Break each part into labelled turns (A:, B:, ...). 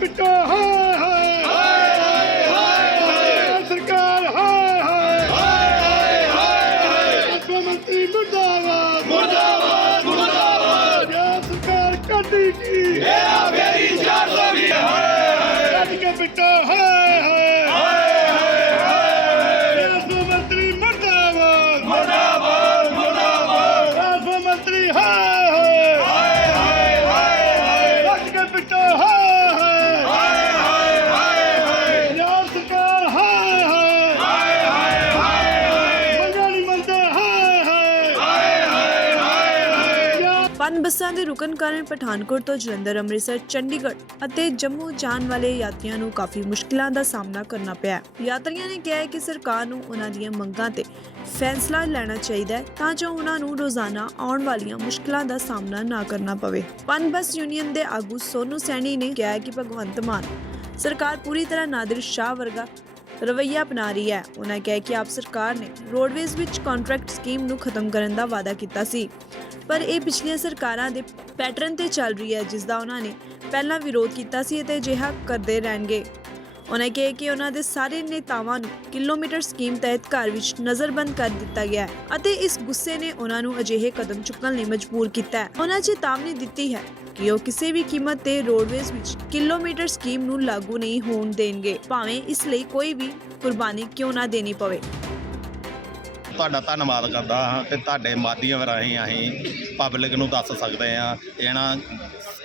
A: ਪਿੱਟੋ ਹਾਏ ਹਾਏ ਹਾਏ। ਹਾਏ ਸਰਕਾਰ ਹਾਏ ਹਾਏ। ਮੁੱਖ ਮੰਤਰੀ ਮੁਰਦਾਬਾਦ। ਮੁਰਦਾਬਾਦ ਮੁਰਦਾਬਾਦ। ਯਾ ਸਰਕਾਰ ਕੱਢੀ ਕੀ
B: ਮੇਰਾ ਮੇਰੀ 420 ਹਾਏ
A: ਕੱਢ ਕੇ ਪਿੱਟੋ। ਹਾਏ
C: ਬੱਸਾਂ ਦੇ ਰੁਕਣ ਕਾਰਨ ਪਠਾਨਕੋਟ ਤੋਂ ਜਲੰਧਰ, ਅੰਮ੍ਰਿਤਸਰ, ਚੰਡੀਗੜ੍ਹ ਅਤੇ ਜੰਮੂ ਜਾਣ ਵਾਲੇ ਯਾਤਰੀਆਂ ਨੂੰ ਕਾਫੀ ਮੁਸ਼ਕਲਾਂ ਦਾ ਸਾਹਮਣਾ ਕਰਨਾ ਪਿਆ ਯਾਤਰੀਆਂ ਨੇ ਕਿਹਾ ਹੈ ਕਿ ਸਰਕਾਰ ਨੂੰ ਉਹਨਾਂ ਦੀਆਂ ਮੰਗਾਂ ਤੇ ਫੈਸਲਾ ਲੈਣਾ ਚਾਹੀਦਾ ਹੈ ਤਾਂ ਜੋ ਉਹਨਾਂ ਨੂੰ ਰੋਜ਼ਾਨਾ ਆਉਣ ਵਾਲੀਆਂ ਮੁਸ਼ਕਲਾਂ ਦਾ ਸਾਹਮਣਾ ਨਾ ਕਰਨਾ ਪਵੇ। ਪਨ ਬੱਸ ਯੂਨੀਅਨ ਦੇ ਆਗੂ ਸੋਨੂ ਸੈਣੀ ਨੇ ਕਿਹਾ ਹੈ ਕਿ ਭਗਵੰਤ ਮਾਨ ਸਰਕਾਰ ਪੂਰੀ ਤਰ੍ਹਾਂ ਨਾਦਰ ਸ਼ਾਹ ਵਰਗਾ ਰਵੱਈਆ ਅਪਣਾ ਰਹੀ ਹੈ। ਉਹਨਾਂ ਕਿਹਾ ਕਿ ਆਪ ਸਰਕਾਰ ਨੇ ਰੋਡਵੇਜ਼ ਵਿੱਚ ਕੰਟਰੈਕਟ ਸਕੀਮ ਨੂੰ ਖਤਮ ਕਰਨ ਦਾ ਵਾਅਦਾ ਕੀਤਾ ਸੀ। ਪਰ ਇਹ ਪਿਛਲੀਆਂ ਸਰਕਾਰਾਂ ਦੇ ਪੈਟਰਨ ਤੇ ਚੱਲ ਰਹੀ ਹੈ ਜਿਸ ਦਾ ਉਹਨਾਂ ਨੇ ਪਹਿਲਾਂ ਵਿਰੋਧ ਕੀਤਾ ਸੀ ਅਤੇ ਅਜਿਹਾ ਕਰਦੇ ਰਹਿਣਗੇ। ਉਹਨਾਂ ਕਿਹਾ ਕਿ ਉਹਨਾਂ ਦੇ ਸਾਰੇ ਨੇਤਾਵਾਂ ਨੂੰ ਕਿਲੋਮੀਟਰ ਸਕੀਮ ਤਹਿਤ ਘਰ ਵਿੱਚ ਨਜ਼ਰਬੰਦ ਕਰ ਦਿੱਤਾ ਗਿਆ ਹੈ ਅਤੇ ਇਸ ਗੁੱਸੇ ਨੇ ਉਹਨਾਂ ਨੂੰ ਅਜਿਹੇ ਕਦਮ ਚੁੱਕਣ ਲਈ ਮਜਬੂਰ ਕੀਤਾ ਹੈ। ਉਹਨਾਂ ਚੇਤਾਵਨੀ ਦਿੱਤੀ ਹੈ ਕਿ ਉਹ ਕਿਸੇ ਵੀ ਕੀਮਤ ਤੇ ਰੋਡਵੇਜ਼ ਵਿੱਚ ਕਿਲੋਮੀਟਰ ਸਕੀਮ ਨੂੰ ਲਾਗੂ ਨਹੀਂ ਹੋਣ ਦੇਣਗੇ। ਭਾਵੇਂ ਇਸ ਲਈ ਕੋਈ ਵੀ ਕੁਰਬਾਨੀ ਕਿਉਂ ਨਾ ਦੇਣੀ ਪਵੇ।
D: ਤੁਹਾਡਾ ਧੰਨਵਾਦ ਕਰਦਾ ਹਾਂ ਤੇ ਤੁਹਾਡੇ ਮਾਧਿਅਮ ਰਾਹੀਂ ਅਸੀਂ ਪਬਲਿਕ ਨੂੰ ਦੱਸ ਸਕਦੇ ਹਾਂ, ਇਹਨਾਂ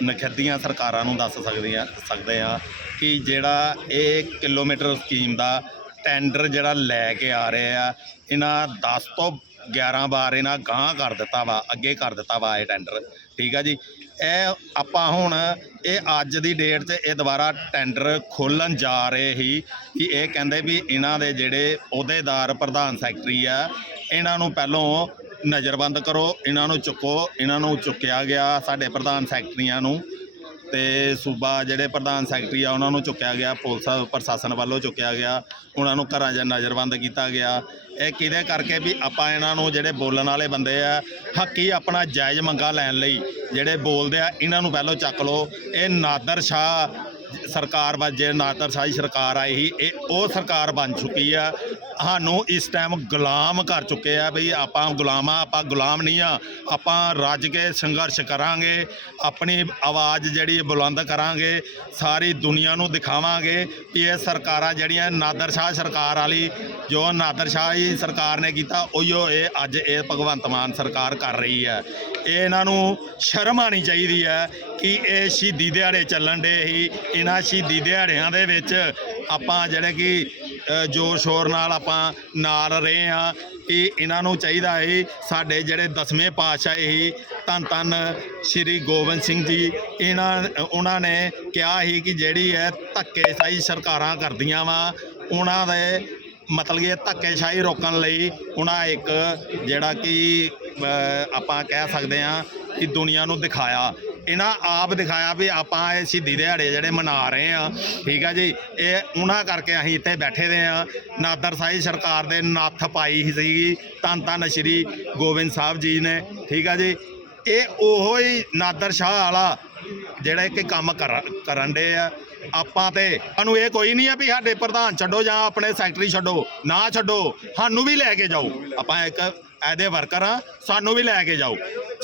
D: ਨਖੱਦੀਆਂ ਸਰਕਾਰਾਂ ਨੂੰ ਦੱਸ ਸਕਦੇ ਆ ਸਕਦੇ ਹਾਂ ਕਿ ਜਿਹੜਾ ਇਹ ਕਿਲੋਮੀਟਰ ਸਕੀਮ ਦਾ ਟੈਂਡਰ ਜਿਹੜਾ ਲੈ ਕੇ ਆ ਰਹੇ ਆ, ਇਹਨਾਂ 10 ਤੋਂ 11 ਵਾਰ ਇਹਨਾਂ ਗਾਂਹ ਕਰ ਦਿੱਤਾ ਵਾ, ਅੱਗੇ ਕਰ ਦਿੱਤਾ ਵਾ ਇਹ ਟੈਂਡਰ ਠੀਕ ਆ ਜੀ? ਇਹ ਆਪਾਂ ਹੁਣ, ਇਹ ਅੱਜ ਦੀ ਡੇਟ 'ਚ ਇਹ ਦੁਬਾਰਾ ਟੈਂਡਰ ਖੋਲਣ ਜਾ ਰਹੇ ਹੀ ਕਿ ਇਹ ਕਹਿੰਦੇ ਵੀ ਇਹਨਾਂ ਦੇ ਜਿਹੜੇ ਅਹੁਦੇਦਾਰ ਪ੍ਰਧਾਨ ਸੈਕਟਰੀ ਆ, ਇਹਨਾਂ ਨੂੰ ਪਹਿਲੋਂ ਨਜ਼ਰਬੰਦ ਕਰੋ, ਇਹਨਾਂ ਨੂੰ ਚੁੱਕੋ, ਇਹਨਾਂ ਨੂੰ ਚੁੱਕਿਆ ਗਿਆ ਸਾਡੇ ਪ੍ਰਧਾਨ ਸੈਕਟਰੀਆਂ ਨੂੰ। ਤੇ ਸੂਬਾ ਜਿਹੜੇ ਪ੍ਰਧਾਨ ਸੈਕਟਰੀ ਆ, ਉਹਨਾਂ ਨੂੰ ਚੁੱਕਿਆ ਗਿਆ, ਪੁਲਿਸ ਪ੍ਰਸ਼ਾਸਨ ਵੱਲੋਂ ਚੁੱਕਿਆ ਗਿਆ, ਉਹਨਾਂ ਨੂੰ ਘਰਾਂ 'ਚ ਨਜ਼ਰਬੰਦ ਕੀਤਾ ਗਿਆ। ਇਹ ਕਿਹਦੇ ਕਰਕੇ? ਵੀ ਆਪਾਂ ਇਹਨਾਂ ਨੂੰ ਜਿਹੜੇ ਬੋਲਣ ਵਾਲੇ ਬੰਦੇ ਆ, ਹੱਕੀ ਆਪਣਾ ਜਾਇਜ਼ ਮੰਗਾ ਲੈਣ ਲਈ ਜਿਹੜੇ ਬੋਲਦੇ ਆ, ਇਹਨਾਂ ਨੂੰ ਪਹਿਲਾਂ ਚੱਕ ਲਓ। ਇਹ ਨਾਦਰ ਸ਼ਾਹ ਸਰਕਾਰ ਵਜੇ ਜੇ ਸ਼ਾਹੀ ਸਰਕਾਰ ਆਈ ਸੀ, ਇਹ ਉਹ ਸਰਕਾਰ ਬਣ ਚੁੱਕੀ ਆ। ਸਾਨੂੰ ਇਸ ਟਾਈਮ ਗੁਲਾਮ ਕਰ ਚੁੱਕੇ ਆ ਵੀ ਆਪਾਂ ਗੁਲਾਮ ਆ ਆਪਾਂ ਗੁਲਾਮ ਨਹੀਂ ਆ। ਆਪਾਂ ਰੱਜ ਕੇ ਸੰਘਰਸ਼ ਕਰਾਂਗੇ, ਆਪਣੀ ਆਵਾਜ਼ ਜਿਹੜੀ ਬੁਲੰਦ ਕਰਾਂਗੇ, ਸਾਰੀ ਦੁਨੀਆ ਨੂੰ ਦਿਖਾਵਾਂਗੇ ਕਿ ਇਹ ਸਰਕਾਰਾਂ ਜਿਹੜੀਆਂ ਨਾਦਰ ਸ਼ਾਹ ਸਰਕਾਰ ਵਾਲੀ, ਜੋ ਨਾਦਰ ਸ਼ਾਹੀ ਸਰਕਾਰ ਨੇ ਕੀਤਾ, ਉਹੀਓ ਇਹ ਅੱਜ ਇਹ ਭਗਵੰਤ ਮਾਨ ਸਰਕਾਰ ਕਰ ਰਹੀ ਹੈ ਇਹਨਾਂ ਨੂੰ ਸ਼ਰਮ ਆਣੀ ਚਾਹੀਦੀ ਹੈ ਕਿ ਇਹ ਸ਼ਹੀਦੀ ਦਿਹਾੜੇ ਚੱਲਣ ਦੇ ਹੀ, ਇਹਨਾਂ ਸ਼ਹੀਦੀ ਦਿਹਾੜਿਆਂ ਦੇ ਵਿੱਚ ਆਪਾਂ ਜਿਹੜੇ ਕਿ ਜ਼ੋਰ ਸ਼ੋਰ ਨਾਲ ਆਪਾਂ ਨਾਲ ਰਹੇ ਆ ਕਿ ਇਹਨਾਂ ਨੂੰ ਚਾਹੀਦਾ ਹੈ ਸਾਡੇ ਜਿਹੜੇ ਦਸਵੇਂ ਪਾਤਸ਼ਾਹ ਹੀ ਧੰਨ ਧੰਨ ਸ੍ਰੀ ਗੋਬਿੰਦ ਸਿੰਘ ਜੀ, ਇਹਨਾਂ, ਉਹਨਾਂ ਨੇ ਕਿਹਾ ਸੀ ਕਿ ਜਿਹੜੀ ਹੈ ਧੱਕੇ ਧੱਕੇਸ਼ਾਹੀ ਸਰਕਾਰਾਂ ਕਰਦੀਆਂ ਵਾ, ਉਹਨਾਂ ਦੇ ਮਤਲਬ ਕਿ ਧੱਕੇਸ਼ਾਹੀ ਰੋਕਣ ਲਈ ਉਹਨਾਂ ਇੱਕ ਜਿਹੜਾ ਕਿ ਆਪਾਂ ਕਹਿ ਸਕਦੇ ਹਾਂ ਕਿ ਦੁਨੀਆ ਨੂੰ ਦਿਖਾਇਆ। ਇਹਨਾਂ ਆਪ ਦਿਖਾਇਆ ਵੀ ਆਪਾਂ ਇਹ ਸ਼ਹੀਦੀ ਦਿਹਾੜੇ ਜਿਹੜੇ ਮਨਾ ਰਹੇ ਆ ਠੀਕ ਆ ਜੀ? ਇਹ ਉਹਨਾਂ ਕਰਕੇ ਅਸੀਂ ਇੱਥੇ ਬੈਠੇ ਦੇ ਆ ਨਾਦਰ ਸਾਈ ਸਰਕਾਰ ਦੇ ਨੱਥ ਪਾਈ ਸੀਗੀ। ਧੰਨ ਧੰਨ ਸ਼੍ਰੀ ਗੋਬਿੰਦ ਸਾਹਿਬ ਜੀ ਨੇ। ਠੀਕ ਆ ਜੀ? ਇਹ ਉਹੋ ਹੀ ਨਾਦਰ ਸ਼ਾਹ ਵਾਲਾ ਜਿਹੜਾ ਕਿ ਕੰਮ ਕਰ- ਕਰਨ ਦੇ ਆ। ਆਪਾਂ ਤੇ ਸਾਨੂੰ ਇਹ ਕੋਈ ਨਹੀਂ ਆ ਵੀ ਸਾਡੇ ਪ੍ਰਧਾਨ ਛੱਡੋ ਜਾਂ ਆਪਣੇ ਸੈਕਟਰੀ ਛੱਡੋ, ਨਾ ਛੱਡੋ, ਸਾਨੂੰ ਵੀ ਲੈ ਕੇ ਜਾਓ। ਆਪਾਂ ਇੱਕ ਐਦੇ ਵਰਕਰ ਆ, ਸਾਨੂੰ ਵੀ ਲੈ ਕੇ ਜਾਓ।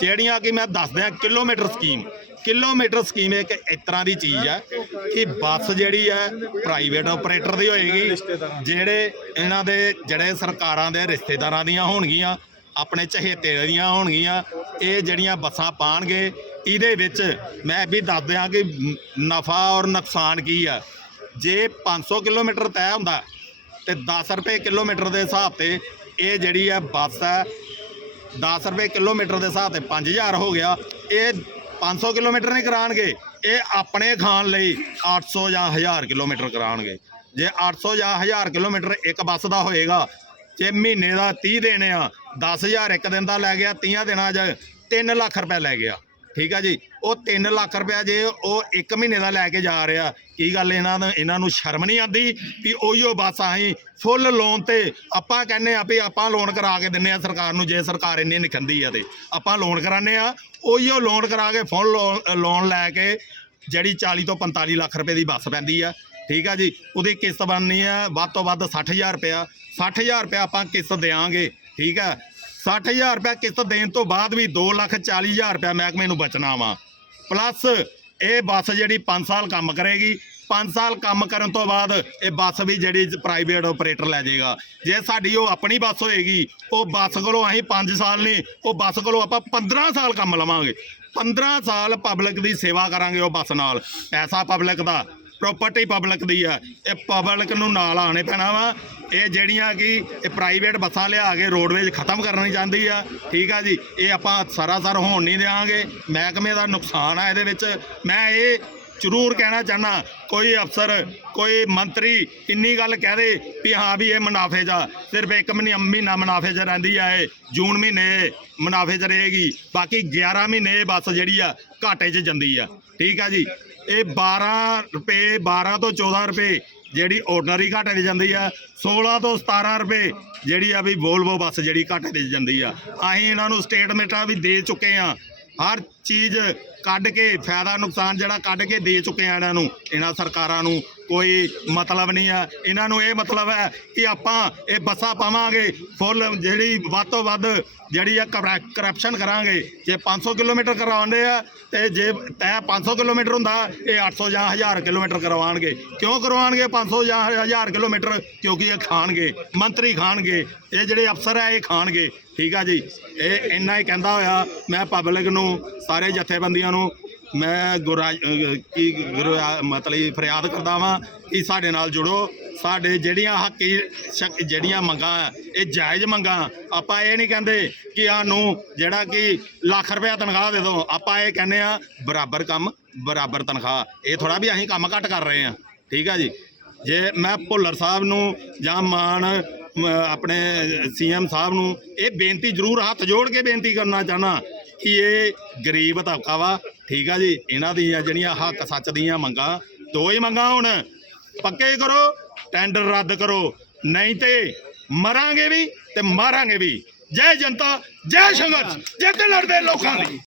D: ਜਿਹੜੀਆਂ ਕਿ ਮੈਂ ਦੱਸਦਿਆਂ, ਕਿਲੋਮੀਟਰ ਸਕੀਮ ਕਿਲੋਮੀਟਰ ਸਕੀਮ ਇੱਕ ਇਸ ਤਰ੍ਹਾਂ ਦੀ ਚੀਜ਼ ਹੈ ਕਿ ਬੱਸ ਜਿਹੜੀ ਹੈ ਪ੍ਰਾਈਵੇਟ ਆਪਰੇਟਰ ਦੀ ਹੋਏਗੀ, ਜਿਹੜੇ ਇਹਨਾਂ ਦੇ, ਜਿਹੜੇ ਸਰਕਾਰਾਂ ਦੇ ਰਿਸ਼ਤੇਦਾਰਾਂ ਦੀਆਂ ਹੋਣਗੀਆਂ ਆਪਣੇ ਚਹੇਤੇ ਦੀਆਂ ਹੋਣਗੀਆਂ, ਇਹ ਜਿਹੜੀਆਂ ਬੱਸਾਂ ਪਾਣਗੇ, ਇਹਦੇ ਵਿੱਚ ਮੈਂ ਵੀ ਦੱਸ ਦਿਆਂ ਕਿ ਨਫਾ ਔਰ ਨੁਕਸਾਨ ਕੀ ਆ। ਜੇ 500 ਕਿਲੋਮੀਟਰ ਤੈਅ ਹੁੰਦਾ ਤੇ 10 ਰੁਪਏ ਕਿਲੋਮੀਟਰ ਦੇ ਹਿਸਾਬ ਤੇ ਇਹ ਜਿਹੜੀ ਹੈ ਬੱਸ ਹੈ 10 ਰੁਪਏ ਕਿਲੋਮੀਟਰ ਦੇ ਹਿਸਾਬ ਤੇ 5000 ਹੋ ਗਿਆ, ਇਹ 500 ਕਿਲੋਮੀਟਰ ਨਹੀਂ ਕਰਾਣਗੇ, ਇਹ ਆਪਣੇ ਖਾਣ ਲਈ 800 ਜਾਂ 1000 ਕਿਲੋਮੀਟਰ ਕਰਾਣਗੇ। ਜੇ 800 ਜਾਂ 1000 ਕਿਲੋਮੀਟਰ ਇੱਕ ਬੱਸ ਦਾ ਹੋਏਗਾ, ਜੇ ਮਹੀਨੇ ਦਾ 30 ਦੇਣੇ ਆ 10000 ਇੱਕ ਦਿਨ ਦਾ ਲੈ ਗਿਆ 30 ਦਿਨਾਂ 'ਚ 3 ਲੱਖ ਰੁਪਏ ਲੈ ਗਿਆ। ਠੀਕ ਆ ਜੀ? ਉਹ 3 ਲੱਖ ਰੁਪਇਆ ਜੇ ਉਹ 1 ਮਹੀਨੇ ਦਾ ਲੈ ਕੇ ਜਾ ਰਿਹਾ, ਕੀ ਗੱਲ ਇਹਨਾਂ ਦਾ, ਇਹਨਾਂ ਨੂੰ ਸ਼ਰਮ ਨਹੀਂ ਆਉਂਦੀ ਵੀ ਉਹੀਓ ਬਸ ਅਸੀਂ ਫੁੱਲ ਲੋਨ ਤੇ ਆਪਾਂ ਕਹਿੰਨੇ ਆ ਵੀ ਆਪਾਂ ਲੋਨ ਕਰਾ ਕੇ ਦਿੰਨੇ ਆ ਸਰਕਾਰ ਨੂੰ, ਜੇ ਸਰਕਾਰ ਇੰਨੀ ਨਿਖੰਦੀ ਆ ਤੇ। ਆਪਾਂ ਲੋਨ ਕਰਾਨੇ ਆ, ਉਹੀਓ ਲੋਨ ਕਰਾ ਕੇ ਫੁੱਲ ਲੋਨ ਲੈ ਕੇ ਜਿਹੜੀ 40 ਤੋਂ 45 ਲੱਖ ਰੁਪਏ ਦੀ ਬੱਸ ਪੈਂਦੀ ਆ। ਠੀਕ ਆ ਜੀ? ਉਹਦੀ ਕਿਸ਼ਤ ਬਣਨੀ ਆ, ਵੱਧ ਤੋਂ ਵੱਧ 60000 ਰੁਪਇਆ। 60000 ਰੁਪਇਆ ਆਪਾਂ ਕਿਸ਼ਤ ਦੇਾਂਗੇ ਠੀਕ ਆ 60000 ਰੁਪਇਆ ਕਿਸ਼ਤ ਦੇਣ ਤੋਂ ਬਾਅਦ ਵੀ 240000 ਰੁਪਇਆ ਮਹਿਕਮੇ ਨੂੰ ਬਚਣਾ ਵਾ। ਪਲੱਸ ਇਹ ਬੱਸ ਜਿਹੜੀ 5 ਸਾਲ ਕੰਮ ਕਰੇਗੀ। 5 ਸਾਲ ਕੰਮ ਕਰਨ ਤੋਂ ਬਾਅਦ ਇਹ ਬੱਸ ਵੀ ਜਿਹੜੀ ਪ੍ਰਾਈਵੇਟ ਆਪਰੇਟਰ ਲੈ ਜਾਏਗਾ। ਜੇ ਸਾਡੀ ਉਹ ਆਪਣੀ ਬੱਸ ਹੋਏਗੀ, ਉਹ ਬੱਸ ਕੋਲੋਂ ਅਸੀਂ 5 ਸਾਲ ਨਹੀਂ, ਉਹ ਬੱਸ ਕੋਲੋਂ ਆਪਾਂ 15 ਸਾਲ ਕੰਮ ਲਵਾਂਗੇ। 15 ਸਾਲ ਪਬਲਿਕ ਦੀ ਸੇਵਾ ਕਰਾਂਗੇ ਉਹ ਬੱਸ ਨਾਲ। ਪੈਸਾ ਪਬਲਿਕ ਦਾ। ਪ੍ਰਾਪਰਟੀ ਪਬਲਿਕ ਦੀ ਆ। ਇਹ ਪਬਲਿਕ ਨੂੰ ਨਾਲ ਆਣੇ ਪੈਣਾ ਵਾ। ਇਹ ਜਿਹੜੀਆਂ ਕਿ ਇਹ ਪ੍ਰਾਈਵੇਟ ਬੱਸਾਂ ਲਿਆ ਕੇ ਰੋਡਵੇਜ ਖਤਮ ਕਰਨੀ ਚਾਹੁੰਦੀ ਆ। ਠੀਕ ਆ ਜੀ। ਇਹ ਆਪਾਂ ਸਰਾਸਰ ਹੋਣ ਨਹੀਂ ਦੇਵਾਂਗੇ ਮਹਿਕਮੇ ਦਾ ਨੁਕਸਾਨ ਆ ਇਹਦੇ ਵਿੱਚ। ਮੈਂ ਇਹ ਜ਼ਰੂਰ ਕਹਿਣਾ ਚਾਹਨਾ ਕੋਈ ਅਫਸਰ, ਕੋਈ ਮੰਤਰੀ ਇੰਨੀ ਗੱਲ ਕਹਿ ਦੇ ਵੀ ਹਾਂ ਵੀ ਇਹ ਮੁਨਾਫੇ 'ਚ ਆ। ਸਿਰਫ ਇੱਕ ਮਹੀਨਾ ਮਹੀਨਾ ਮੁਨਾਫੇ 'ਚ ਰਹਿੰਦੀ ਆ ਇਹ। ਜੂਨ ਮਹੀਨੇ ਮੁਨਾਫੇ 'ਚ ਰਹੇਗੀ। ਬਾਕੀ 11 ਮਹੀਨੇ ਇਹ ਬੱਸ ਜਿਹੜੀ ਆ ਘਾਟੇ 'ਚ ਜਾਂਦੀ ਆ। ਠੀਕ ਆ ਜੀ। ਇਹ 12 ਰੁਪਏ 12 ਤੋਂ 14 ਰੁਪਏ ਜਿਹੜੀ ਆਰਡੀਨਰੀ ਘਾਟੇ ਦੀ ਜਾਂਦੀ ਆ 16 ਤੋਂ 17 ਰੁਪਏ ਜਿਹੜੀ ਆ ਵੀ ਵੋਲਵੋ ਬੱਸ ਜਿਹੜੀ ਘਾਟੇ ਦੀ ਜਾਂਦੀ ਆ। ਅਸੀਂ ਇਹਨਾਂ ਨੂੰ ਸਟੇਟਮੈਂਟਾਂ ਵੀ ਦੇ ਚੁੱਕੇ ਆ। ਹਰ ਚੀਜ਼ ਕੱਢ ਕੇ, ਫਾਇਦਾ ਨੁਕਸਾਨ ਜਿਹੜਾ ਕੱਢ ਕੇ ਦੇ ਚੁੱਕੇ ਆ ਇਹਨਾਂ ਨੂੰ, ਇਹਨਾਂ ਸਰਕਾਰਾਂ ਨੂੰ। ਕੋਈ ਮਤਲਬ ਨਹੀਂ ਆ। ਇਹਨਾਂ ਨੂੰ ਇਹ ਮਤਲਬ ਹੈ ਕਿ ਆਪਾਂ ਇਹ ਬੱਸਾਂ ਪਾਵਾਂਗੇ। ਫੁੱਲ ਜਿਹੜੀ ਵੱਧ ਤੋਂ ਵੱਧ ਜਿਹੜੀ ਆ ਕਰਪਸ਼ਨ ਕਰਾਂਗੇ। ਜੇ 500 ਕਿਲੋਮੀਟਰ ਕਰਵਾਉਂਦੇ ਆ ਤੇ ਜੇ ਤੈ 500 ਕਿਲੋਮੀਟਰ ਹੁੰਦਾ, ਇਹ 800 ਜਾਂ 1000 ਕਿਲੋਮੀਟਰ ਕਰਵਾਉਣਗੇ। ਕਿਉਂ ਕਰਵਾਉਣਗੇ 500 ਜਾਂ 1000 ਕਿਲੋਮੀਟਰ? ਕਿਉਂਕਿ ਇਹ ਖਾਣਗੇ, ਮੰਤਰੀ ਖਾਣਗੇ। ਇਹ ਜਿਹੜੇ ਅਫਸਰ ਹੈ ਇਹ ਖਾਣਗੇ। ਠੀਕ ਆ ਜੀ? ਇਹ ਇੰਨਾ ਹੀ ਕਹਿੰਦਾ ਹੋਇਆ। ਮੈਂ ਪਬਲਿਕ ਨੂੰ, ਸਾਰੇ ਜਥੇਬੰਦੀਆਂ ਨੂੰ ਮੈਂ ਗੁਰਾ ਅਹ ਕੀ ਗੁਰੂ ਮਤਲਬ ਫਰਿਆਦ ਕਰਦਾ ਵਾਂ ਕਿ ਸਾਡੇ ਨਾਲ ਜੁੜੋ। ਸਾਡੇ ਜਿਹੜੀਆਂ ਹੱਕੀ ਸ਼ਕ- ਜਿਹੜੀਆਂ ਮੰਗਾਂ ਇਹ ਜਾਇਜ਼ ਮੰਗਾਂ ਆਪਾਂ ਇਹ ਨਹੀਂ ਕਹਿੰਦੇ ਕਿ ਸਾਨੂੰ ਜਿਹੜਾ ਕਿ ਲੱਖ ਰੁਪਇਆ ਤਨਖਾਹ ਦੇ ਦਿਓ ਆਪਾਂ ਇਹ ਕਹਿੰਦੇ ਆ ਬਰਾਬਰ ਕੰਮ ਬਰਾਬਰ ਤਨਖਾਹ। ਇਹ ਥੋੜਾ ਵੀ ਅਸੀਂ ਕੰਮ ਘੱਟ ਕਰ ਰਹੇ ਆ। ਠੀਕ ਆ ਜੀ? ਜੇ ਮੈਂ ਭੁੱਲਰ ਸਾਹਿਬ ਨੂੰ ਜਾਂ ਮਾਨ ਮ, ਆਪਣੇ ਸੀਐਮ ਸਾਹਿਬ ਨੂੰ ਇਹ ਬੇਨਤੀ ਜ਼ਰੂਰ ਹੱਥ ਜੋੜ ਕੇ ਬੇਨਤੀ ਕਰਨਾ ਚਾਹਨਾ ਕਿ ਇਹ ਗਰੀਬ ਤਬਕਾ ਵਾ। ਠੀਕ ਆ ਜੀ, ਇਹਨਾਂ ਦੀਆਂ ਜਿਹੜੀਆਂ ਹੱਕ ਸੱਚ ਦੀਆਂ ਮੰਗਾਂ ਦੋ ਹੀ ਮੰਗਾਂ ਹੁਣ। ਪੱਕੇ ਕਰੋ ਟੈਂਡਰ ਰੱਦ ਕਰੋ। ਨਹੀਂ ਤੇ ਮਰਾਂਗੇ ਵੀ ਤੇ ਮਾਰਾਂਗੇ ਵੀ। ਜੈ ਜਨਤਾ, ਜੈ ਸੰਘਰਸ਼, ਜਿੱਤ ਲੜਦੇ ਲੋਕਾਂ ਦੀ।